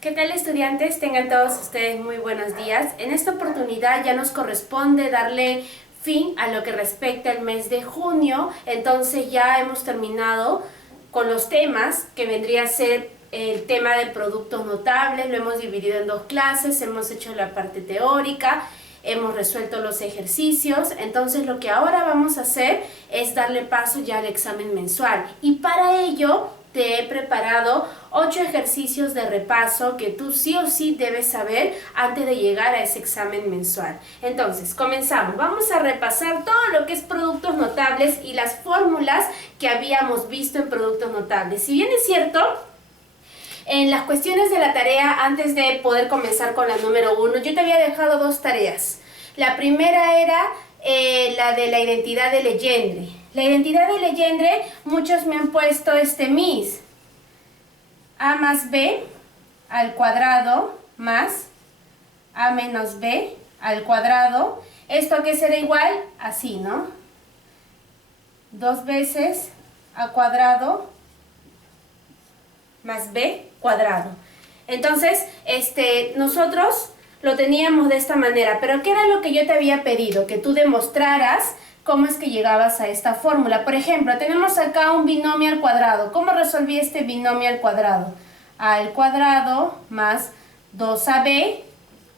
¿Qué tal, estudiantes? Tengan todos ustedes muy buenos días. En esta oportunidad ya nos corresponde darle fin a lo que respecta al mes de junio. Entonces ya hemos terminado con los temas que vendría a ser el tema de productos notables. Lo hemos dividido en dos clases, hemos hecho la parte teórica, hemos resuelto los ejercicios. Entonces lo que ahora vamos a hacer es darle paso ya al examen mensual, y para ello te he preparado 8 ejercicios de repaso que tú sí o sí debes saber antes de llegar a ese examen mensual. Entonces, comenzamos. Vamos a repasar todo lo que es productos notables y las fórmulas que habíamos visto en productos notables. Si bien es cierto, en las cuestiones de la tarea, antes de poder comenzar con la número 1, yo te había dejado dos tareas. La primera era la de la identidad de Legendre. La identidad de Legendre, muchos me han puesto Miss. A más B al cuadrado más A menos B al cuadrado. ¿Esto qué será igual? Así, ¿no? 2 veces A cuadrado más B cuadrado. Entonces, nosotros lo teníamos de esta manera, pero ¿qué era lo que yo te había pedido? Que tú demostraras cómo es que llegabas a esta fórmula. Por ejemplo, tenemos acá un binomio al cuadrado. ¿Cómo resolví este binomio al cuadrado? A al cuadrado más 2AB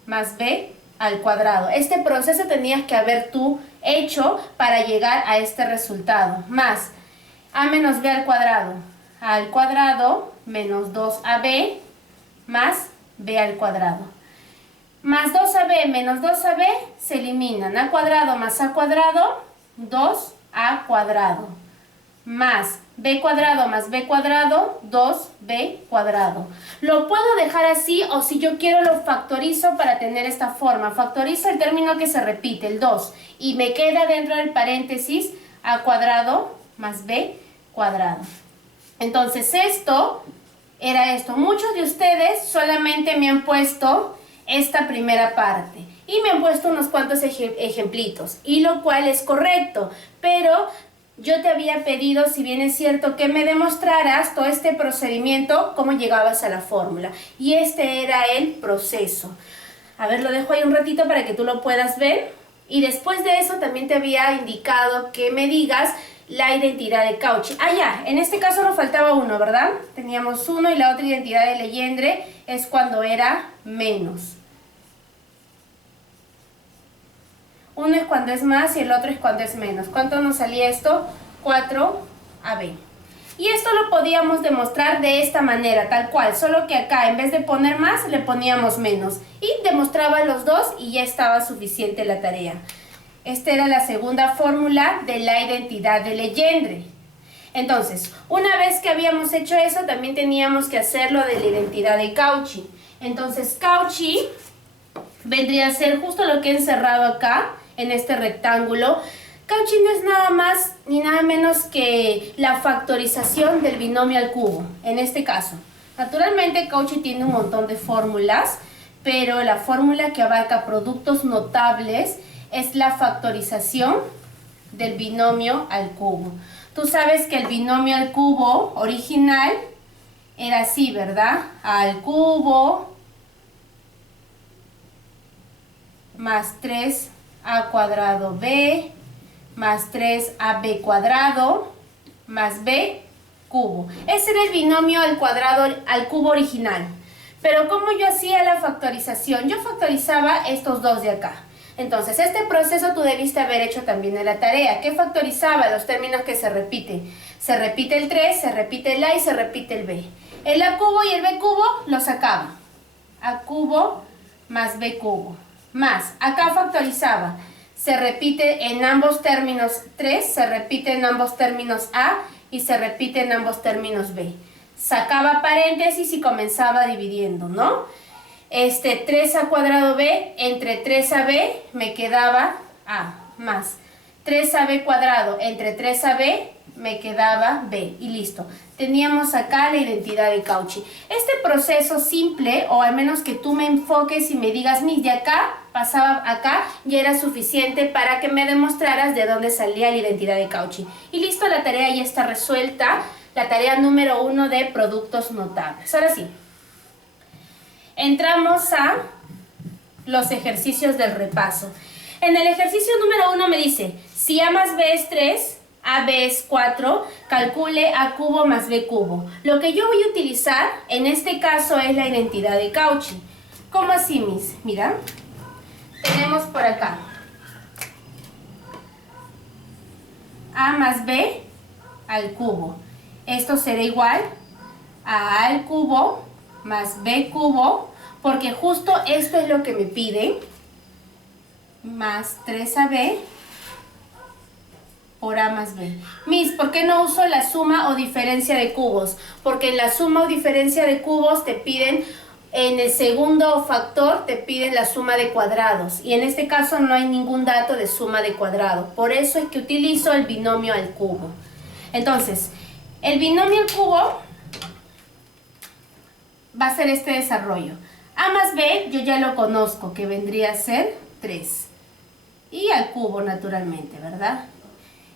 más B al cuadrado. Este proceso tenías que haber tú hecho para llegar a este resultado. Más A menos B al cuadrado. A al cuadrado menos 2AB más B al cuadrado. Más 2AB menos 2AB se eliminan. A cuadrado más A cuadrado, 2A cuadrado. Más B cuadrado más B cuadrado, 2B cuadrado. Lo puedo dejar así, o si yo quiero lo factorizo para tener esta forma. Factorizo el término que se repite, el 2. Y me queda dentro del paréntesis A cuadrado más B cuadrado. Entonces esto era esto. Muchos de ustedes solamente me han puesto esta primera parte y me han puesto unos cuantos ejemplitos, y lo cual es correcto, pero yo te había pedido, si bien es cierto, que me demostraras todo este procedimiento, cómo llegabas a la fórmula, y este era el proceso. A ver, lo dejo ahí un ratito para que tú lo puedas ver, y después de eso también te había indicado que me digas la identidad de Cauchy. Ah, ya, en este caso nos faltaba uno, ¿verdad? Teníamos uno, y la otra identidad de Legendre es cuando era menos. Uno es cuando es más y el otro es cuando es menos. ¿Cuánto nos salía esto? 4AB. Y esto lo podíamos demostrar de esta manera, tal cual, solo que acá en vez de poner más le poníamos menos. Y demostraba los dos y ya estaba suficiente la tarea. Esta era la segunda fórmula de la identidad de Legendre. Entonces, una vez que habíamos hecho eso, también teníamos que hacerlo de la identidad de Cauchy. Entonces, Cauchy vendría a ser justo lo que he encerrado acá, en este rectángulo. Cauchy no es nada más ni nada menos que la factorización del binomio al cubo, en este caso. Naturalmente, Cauchy tiene un montón de fórmulas, pero la fórmula que abarca productos notables es la factorización del binomio al cubo. Tú sabes que el binomio al cubo original era así, ¿verdad? A al cubo más 3a cuadrado b más 3ab cuadrado más b cubo. Ese era el binomio al cuadrado al cubo original. Pero ¿cómo yo hacía la factorización? Yo factorizaba estos dos de acá. Entonces, este proceso tú debiste haber hecho también en la tarea. ¿Qué factorizaba? Los términos que se repiten. Se repite el 3, se repite el a y se repite el b. El a cubo y el b cubo lo sacaba. A cubo más b cubo. Más, acá factorizaba. Se repite en ambos términos 3, se repite en ambos términos a y se repite en ambos términos b. Sacaba paréntesis y comenzaba dividiendo, ¿no? 3a cuadrado b, entre 3ab me quedaba a, más 3ab cuadrado, entre 3ab me quedaba b, y listo. Teníamos acá la identidad de Cauchy. Este proceso simple, o al menos que tú me enfoques y me digas, de acá pasaba acá, ya era suficiente para que me demostraras de dónde salía la identidad de Cauchy. Y listo, la tarea ya está resuelta, la tarea número 1 de productos notables. Ahora sí. entramos a los ejercicios del repaso. En el ejercicio número 1 me dice, si a más b es 3, ab es 4, calcule a cubo más b cubo. Lo que yo voy a utilizar en este caso es la identidad de Cauchy. ¿Cómo así, Miss? Mira, tenemos por acá a más b al cubo. Esto será igual a al cubo más b cubo, porque justo esto es lo que me piden, más 3ab por a más b. Miss, ¿por qué no uso la suma o diferencia de cubos? Porque en la suma o diferencia de cubos te piden, en el segundo factor te piden la suma de cuadrados, y en este caso no hay ningún dato de suma de cuadrado. Por eso es que utilizo el binomio al cubo. Entonces, el binomio al cubo va a ser este desarrollo. A más b yo ya lo conozco, que vendría a ser 3. Y al cubo naturalmente, ¿verdad?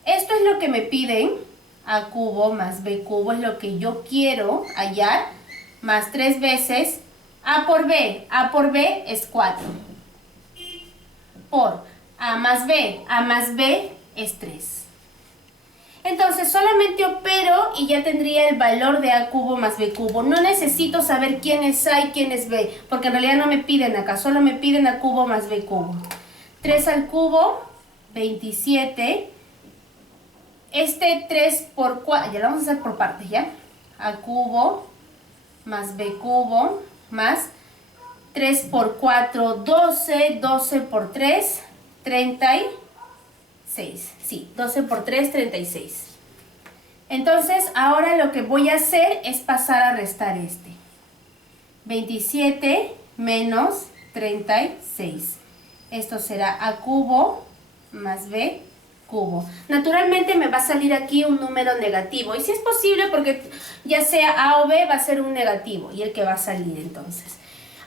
Esto es lo que me piden, a cubo más b cubo es lo que yo quiero hallar, más 3 veces a por b es 4, por a más b es 3. Entonces solamente opero y ya tendría el valor de a cubo más b cubo. No necesito saber quién es a y quién es b, porque en realidad no me piden acá, solo me piden a cubo más b cubo. 3 al cubo, 27. Este 3 por 4, ya lo vamos a hacer por partes, ¿ya? A cubo más b cubo más 3 por 4, 12, 12 por 3, 36. Sí, 12 por 3, 36. Entonces, ahora lo que voy a hacer es pasar a restar este. 27 menos 36. Esto será a cubo más b cubo. Naturalmente me va a salir aquí un número negativo. Y si es posible, porque ya sea a o b va a ser un negativo. Y el que va a salir entonces.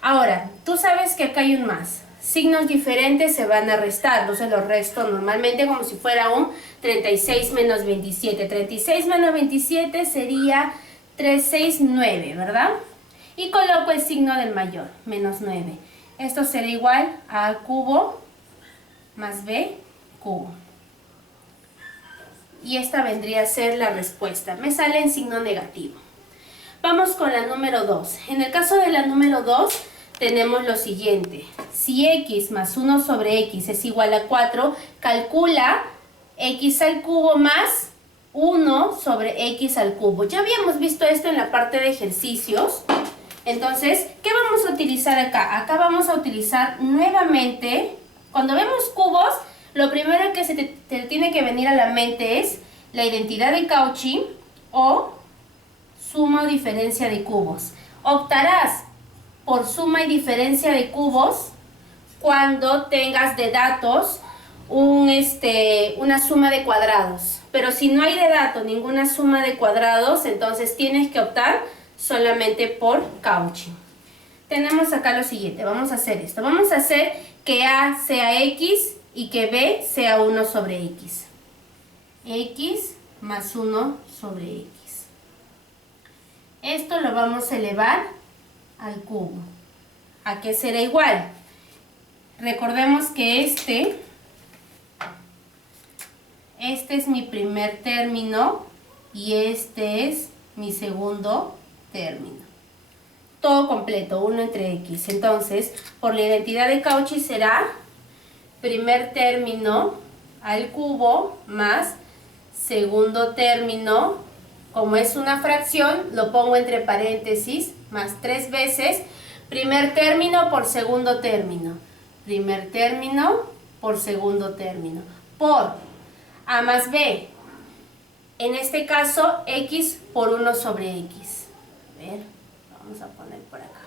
Ahora, tú sabes que acá hay un más. Signos diferentes se van a restar. Entonces los resto normalmente como si fuera un 36 menos 27. 36 menos 27 sería 369, ¿verdad? Y coloco el signo del mayor, menos 9. Esto será igual a a cubo más b cubo. Y esta vendría a ser la respuesta. Me sale en signo negativo. Vamos con la número 2. En el caso de la número 2 tenemos lo siguiente. Si x más 1 sobre x es igual a 4, calcula x al cubo más 1 sobre x al cubo. Ya habíamos visto esto en la parte de ejercicios. Entonces, ¿qué vamos a utilizar acá? Acá vamos a utilizar nuevamente, cuando vemos cubos, lo primero que te tiene que venir a la mente es la identidad de Cauchy o suma o diferencia de cubos. Optarás por suma y diferencia de cubos cuando tengas de datos una suma de cuadrados. Pero si no hay de datos ninguna suma de cuadrados, entonces tienes que optar solamente por Cauchy. Tenemos acá lo siguiente, vamos a hacer esto. Vamos a hacer que a sea x y que b sea 1 sobre x. X más 1 sobre x. Esto lo vamos a elevar al cubo. ¿A qué será igual? Recordemos que este es mi primer término y este es mi segundo término. Todo completo, 1 entre x. Entonces, por la identidad de Cauchy será primer término al cubo más segundo término, como es una fracción, lo pongo entre paréntesis, más 3 veces primer término por segundo término. Primer término por segundo término. Por a más b. En este caso, x por 1 sobre x. A ver, vamos a poner por acá.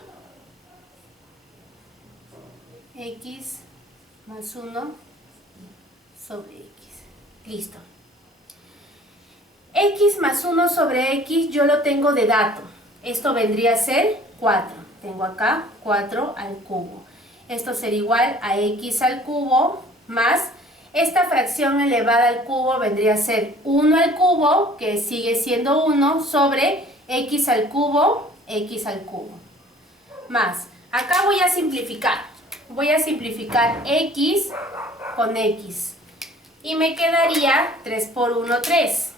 X más 1 sobre x. Listo. X más 1 sobre x yo lo tengo de dato. Esto vendría a ser 4. Tengo acá 4 al cubo. Esto será igual a x al cubo más esta fracción elevada al cubo vendría a ser 1 al cubo, que sigue siendo 1, sobre x al cubo, más Acá voy a simplificar. Voy a simplificar x con x. Y me quedaría 3 por 1, 3.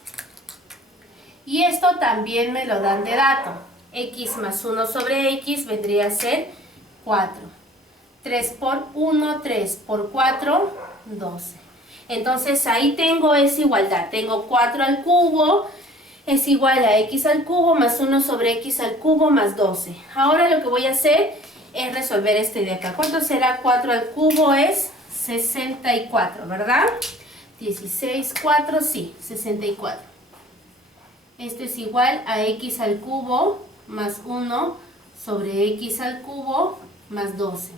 Y esto también me lo dan de dato. X más 1 sobre x vendría a ser 4. 3 por 1, 3 por 4, 12. Entonces ahí tengo esa igualdad. Tengo 4 al cubo es igual a x al cubo más 1 sobre x al cubo más 12. Ahora lo que voy a hacer es resolver este de acá. ¿Cuánto será 4 al cubo? Es 64, ¿verdad? 16, 4, sí, 64. Esto es igual a x al cubo más 1 sobre x al cubo más 12.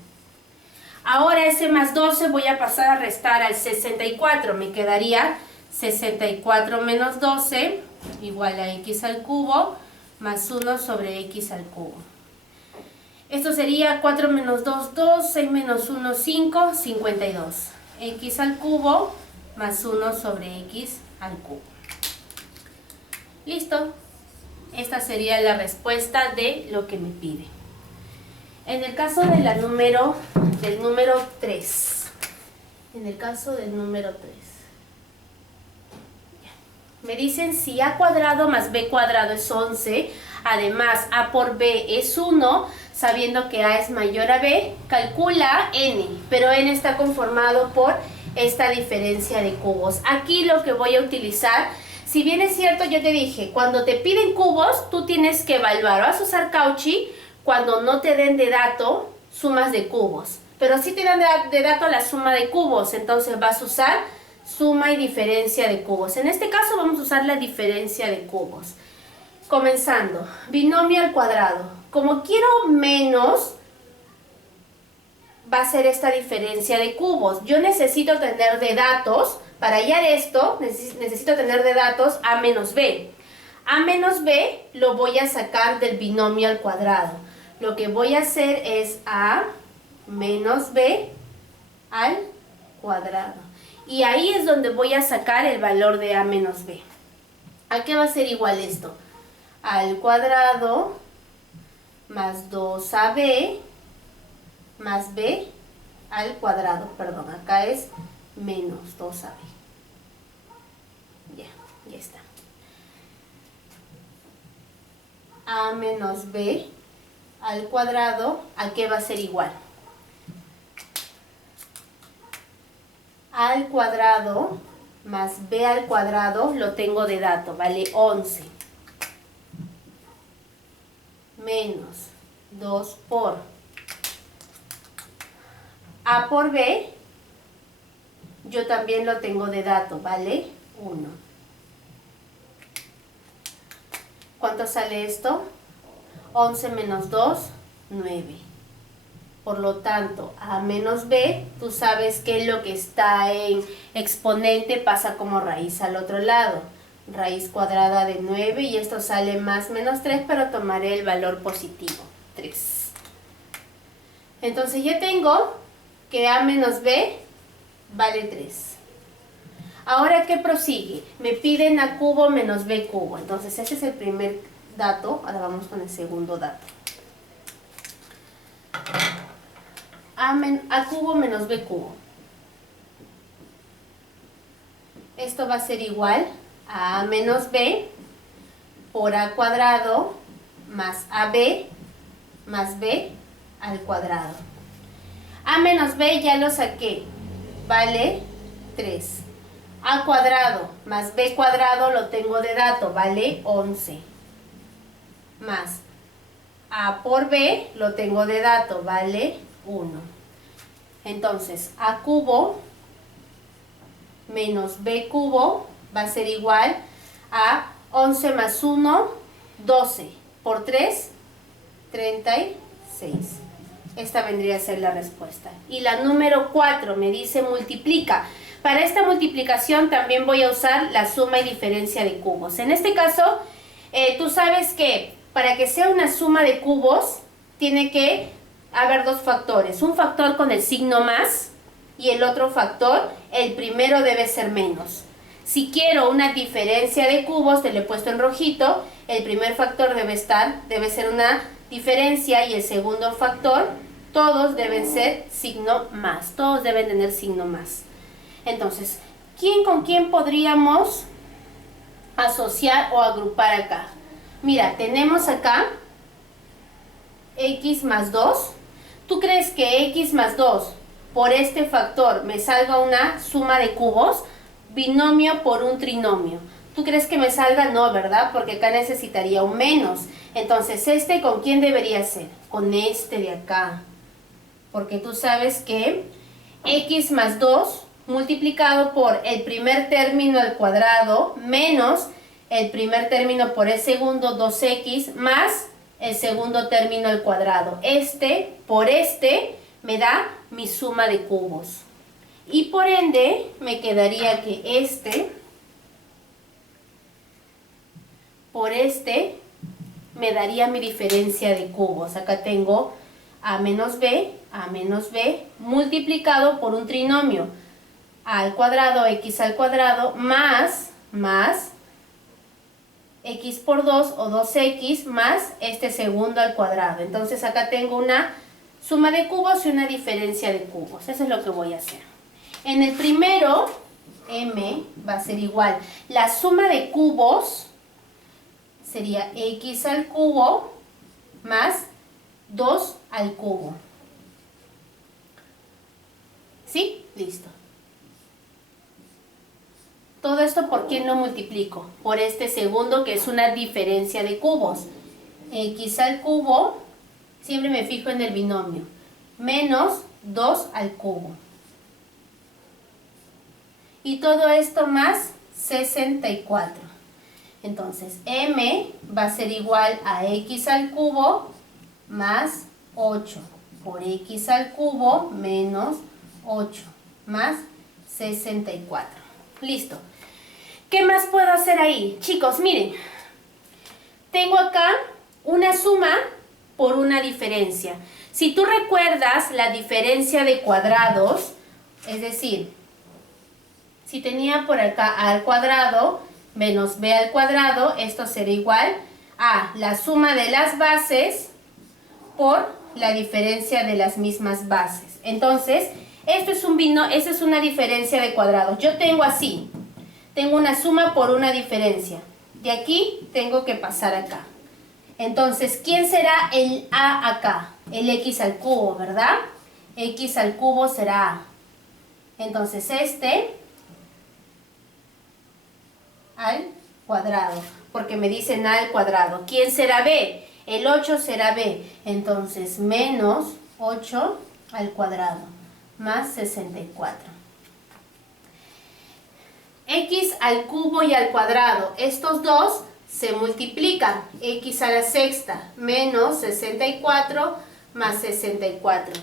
Ahora ese más 12 voy a pasar a restar al 64. Me quedaría 64 menos 12 igual a x al cubo más 1 sobre x al cubo. Esto sería 4 menos 2, 2, 6 menos 1, 5, 52. X al cubo más 1 sobre x al cubo. Listo. Esta sería la respuesta de lo que me pide. En el caso de del número 3. En el caso del número 3. Me dicen si a cuadrado más b cuadrado es 11, además a por b es 1, sabiendo que a es mayor a b, calcula n, pero n está conformado por esta diferencia de cubos. Aquí lo que voy a utilizar, si bien es cierto, yo te dije, cuando te piden cubos, tú tienes que evaluar. Vas a usar Cauchy cuando no te den de dato sumas de cubos, pero sí te dan de dato la suma de cubos, entonces vas a usar suma y diferencia de cubos. En este caso vamos a usar la diferencia de cubos. Comenzando, binomio al cuadrado. Como quiero menos, va a ser esta diferencia de cubos. Yo necesito tener de datos, para hallar esto, necesito tener de datos a menos b. A menos b lo voy a sacar del binomio al cuadrado. Lo que voy a hacer es a menos b al cuadrado. Y ahí es donde voy a sacar el valor de a menos b. ¿A qué va a ser igual esto? Al cuadrado más 2ab más b al cuadrado. Perdón, acá es menos 2ab. Ya está. A menos b al cuadrado, ¿a qué va a ser igual? Al cuadrado más b al cuadrado lo tengo de dato, vale 11. Menos 2 por a por b, yo también lo tengo de dato, vale 1. ¿Cuánto sale esto? 11 menos 2, 9. Por lo tanto, a menos b, tú sabes que lo que está en exponente pasa como raíz al otro lado. Raíz cuadrada de 9 y esto sale más menos 3, pero tomaré el valor positivo, 3. Entonces ya tengo que a menos b vale 3. Ahora, ¿qué prosigue? Me piden a cubo menos b cubo. Entonces ese es el primer dato. Ahora vamos con el segundo dato. A cubo menos b cubo. Esto va a ser igual a menos b por a cuadrado más ab más b al cuadrado. A menos b ya lo saqué, vale 3. A cuadrado más b cuadrado lo tengo de dato, vale 11. Más a por b lo tengo de dato, vale 1. Entonces, a cubo menos b cubo va a ser igual a 11 más 1, 12. Por 3, 36. Esta vendría a ser la respuesta. Y la número 4 me dice multiplica. Para esta multiplicación también voy a usar la suma y diferencia de cubos. En este caso, tú sabes que para que sea una suma de cubos, tiene que haber dos factores. Un factor con el signo más y el otro factor, el primero debe ser menos. Si quiero una diferencia de cubos, te lo he puesto en rojito, el primer factor debe ser una diferencia y el segundo factor, todos deben ser signo más, todos deben tener signo más. Entonces, ¿quién con quién podríamos asociar o agrupar acá? Mira, tenemos acá x más 2. ¿Tú crees que x más 2 por este factor me salga una suma de cubos? Binomio por un trinomio. ¿Tú crees que me salga? No, ¿verdad? Porque acá necesitaría un menos. Entonces, ¿este con quién debería ser? Con este de acá. Porque tú sabes que x más 2 multiplicado por el primer término al cuadrado menos el primer término por el segundo, 2x, más el segundo término al cuadrado. Este por este me da mi suma de cubos. Y por ende me quedaría que este por este me daría mi diferencia de cubos. Acá tengo a menos b multiplicado por un trinomio a al cuadrado, x al cuadrado, más x por 2 o 2x más este segundo al cuadrado. Entonces acá tengo una suma de cubos y una diferencia de cubos. Eso es lo que voy a hacer. En el primero, m va a ser igual. La suma de cubos sería x al cubo más 2 al cubo. ¿Sí? Listo. Todo esto, ¿por quién lo multiplico? Por este segundo, que es una diferencia de cubos. X al cubo, siempre me fijo en el binomio, menos 2 al cubo. Y todo esto más 64. Entonces, m va a ser igual a x al cubo más 8 por x al cubo menos 8 más 64. Listo. ¿Qué más puedo hacer ahí? Chicos, miren. Tengo acá una suma por una diferencia. Si tú recuerdas la diferencia de cuadrados, es decir, si tenía por acá a al cuadrado menos b al cuadrado, esto será igual a la suma de las bases por la diferencia de las mismas bases. Entonces, esto es una diferencia de cuadrados. Yo tengo así, tengo una suma por una diferencia. De aquí tengo que pasar acá. Entonces, ¿quién será el a acá? El x al cubo, ¿verdad? X al cubo será a. Entonces, este al cuadrado, porque me dicen a al cuadrado. ¿Quién será b? El 8 será b. Entonces, menos 8 al cuadrado, más 64. X al cubo y al cuadrado, estos dos se multiplican. X a la sexta menos 64 más 64.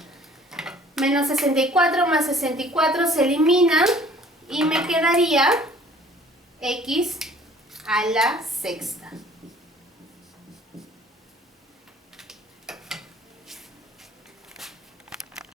Menos 64 más 64 se eliminan y me quedaría x a la sexta.